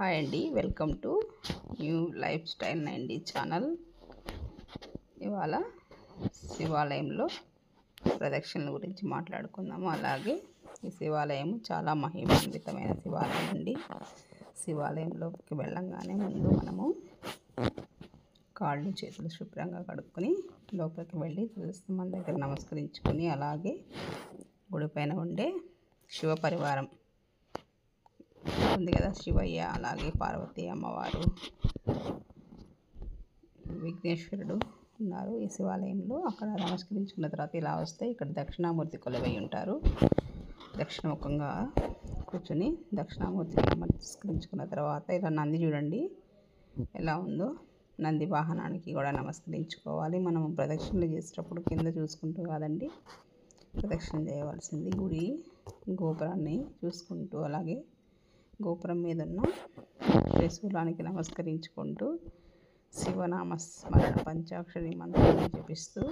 Hi అండి, welcome to new life style 90 channel. ఇవాళ శివాలయంలో ప్రదక్షిణల గురించి మాట్లాడుకుందాము. అలాగే ఈ శివాలయం చాలా మహిమాన్వితమైన శివాలయం అండి. శివాలయంలోకి వెళ్ళంగానే ముందు మనము కాళ్ళు చేతులు శుభ్రంగా కడుక్కొని లోపలికి వెళ్ళి తులసిస్తంభం దగ్గర నమస్కరించుకొని, అలాగే గుడిపైన ఉండే శివ పరివారం ఉంది కదా, శివయ్య, అలాగే పార్వతీ అమ్మవారు, విఘ్నేశ్వరుడు ఉన్నారు ఈ శివాలయంలో. అక్కడ నమస్కరించుకున్న తర్వాత ఇలా వస్తే ఇక్కడ దక్షిణామూర్తి కొలువై ఉంటారు. దక్షిణముఖంగా కూర్చొని దక్షిణామూర్తిని నమస్కరించుకున్న తర్వాత ఇలా నంది చూడండి ఎలా ఉందో, నంది వాహనానికి కూడా నమస్కరించుకోవాలి. మనం ప్రదక్షిణలు చేసేటప్పుడు కింద చూసుకుంటూ కాదండి ప్రదక్షిణ చేయవలసింది, గుడి గోపురాన్ని చూసుకుంటూ, అలాగే గోపురం మీద ఉన్న త్రిశూలానికి నమస్కరించుకుంటూ శివనామ స్మరణ పంచాక్షరి మంత్రాన్ని జపిస్తూ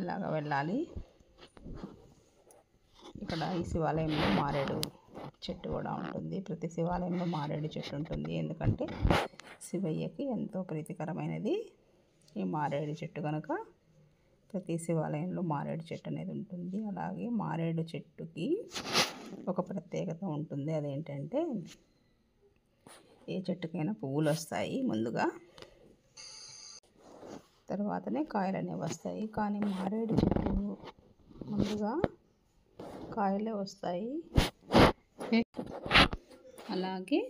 ఇలాగ వెళ్ళాలి. ఇక్కడ ఈ శివాలయంలో మారేడు చెట్టు కూడా ఉంటుంది. ప్రతి శివాలయంలో మారేడు చెట్టు ఉంటుంది, ఎందుకంటే శివయ్యకి ఎంతో ప్రీతికరమైనది ఈ మారేడు చెట్టు కనుక ప్రతి శివాలయంలో మారేడు చెట్టు అనేది ఉంటుంది. అలాగే మారేడు చెట్టుకి ఒక ప్రత్యేకత ఉంటుంది. అదేంటంటే ఏ చెట్టుకైనా పువ్వులు వస్తాయి ముందుగా, తర్వాతనే కాయలు అనేవి వస్తాయి. కానీ మారేడు చెట్టు ముందుగా కాయలే వస్తాయి. అలాగే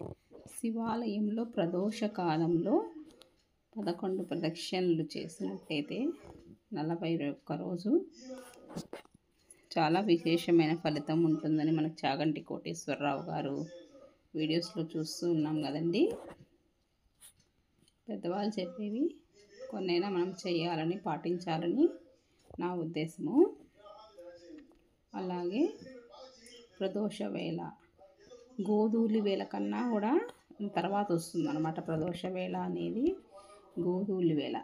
శివాలయంలో ప్రదోష కాలంలో 11 ప్రదక్షిణలు చేసినట్టయితే 41 రోజు చాలా విశేషమైన ఫలితం ఉంటుందని మనకు చాగంటి కోటేశ్వరరావు గారు వీడియోస్లో చూస్తూ ఉన్నాం కదండి. పెద్దవాళ్ళు చెప్పేవి కొన్నైనా మనం చేయాలని, పాటించాలని నా ఉద్దేశము. అలాగే ప్రదోష వేళ, గోధూళి వేళ కన్నా కూడా తర్వాత వస్తుంది అన్నమాట. ప్రదోష వేళ అనేది గోధూళి వేళ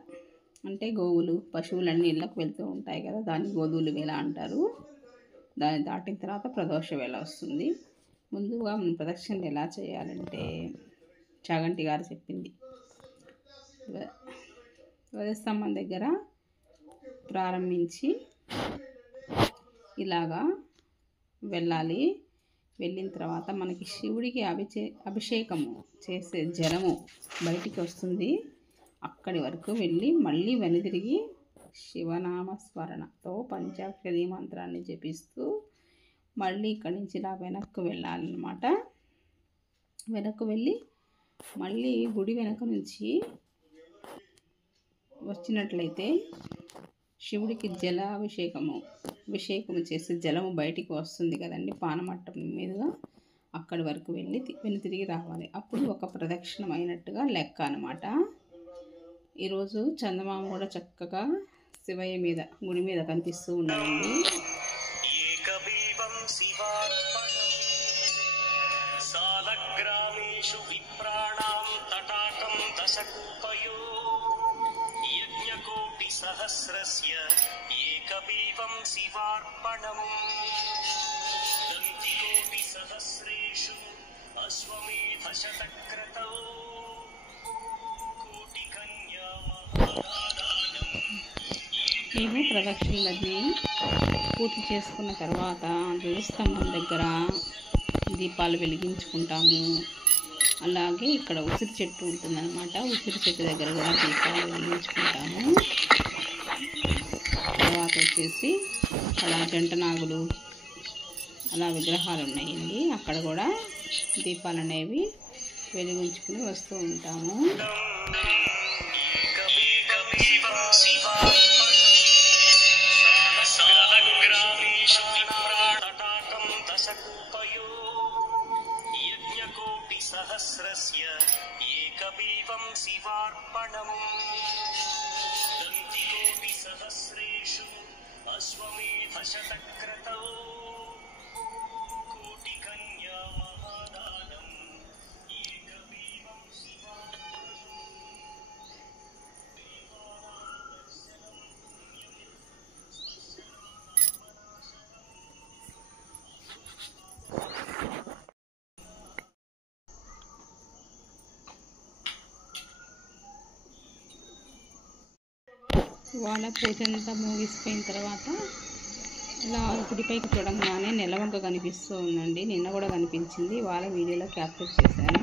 అంటే గోవులు, పశువులన్నీ ఇళ్ళకు వెళ్తూ ఉంటాయి కదా, దాన్ని గోధూళి వేళ అంటారు. దాన్ని దాటిన తర్వాత ప్రదోష వేళ వస్తుంది. ముందుగా మనం ప్రదక్షిణలు ఎలా చేయాలంటే చాగంటి గారు చెప్పింది, ధ్వజస్తంభం దగ్గర ప్రారంభించి ఇలాగా వెళ్ళాలి. వెళ్ళిన తర్వాత మనకి శివుడికి అభిషేకము చేసే జలము బయటికి వస్తుంది. అక్కడి వరకు వెళ్ళి మళ్ళీ వెనుదిరిగి శివనామ స్మరణతో పంచాక్షరి మంత్రాన్ని జపిస్తూ మళ్ళీ ఇక్కడి నుంచి ఇలా వెనక్కు వెళ్ళాలన్నమాట. వెనక్కు వెళ్ళి మళ్ళీ గుడి వెనక నుంచి వచ్చినట్లయితే శివుడికి అభిషేకము చేసే జలము బయటికి వస్తుంది కదండి, పానమట్టం మీదుగా. అక్కడి వరకు వెళ్ళి వెనుతిరిగి రావాలి. అప్పుడు ఒక ప్రదక్షిణం అయినట్టుగా లెక్క అన్నమాట. ఈరోజు చందమామ కూడా చక్కగా శివయ్య మీద, గుడి మీద కనిపిస్తూ ఉన్నాయండి. సహస్రస్య ఏకబీవం శివార్పణం దంతికోటి సహస్రేషు అశ్వమేధ శతక్రతౌ మేము ప్రదక్షిణలన్నీ పూర్తి చేసుకున్న తర్వాత ధ్వజస్తంభం దగ్గర దీపాలు వెలిగించుకుంటాము. అలాగే ఇక్కడ ఉసిరి చెట్టు ఉంటుందన్నమాట. ఉసిరి చెట్టు దగ్గర కూడా దీపాలు వెలిగించుకుంటాము. తర్వాత వచ్చేసి అక్కడ జంట నాగులు అలా విగ్రహాలు ఉన్నాయండి. అక్కడ కూడా దీపాలు అనేవి వెలిగించుకుని వస్తూ ఉంటాము. सहस्रस्य एकबिल्वं शिवार्पणम् दन्तिकोऽपि सहस्रेषु अश्वमेधशतक्रतौ कोटिकन्या महादानम् एकबिल्वं వాళ్ళ పూజ అంతా ముగిసిపోయిన తర్వాత ఇలా గుడిపైకి చూడంగానే నెలవంక కనిపిస్తూ ఉందండి. నిన్న కూడా కనిపించింది. వాళ్ళ వీడియోలో క్యాప్చర్ చేశాను.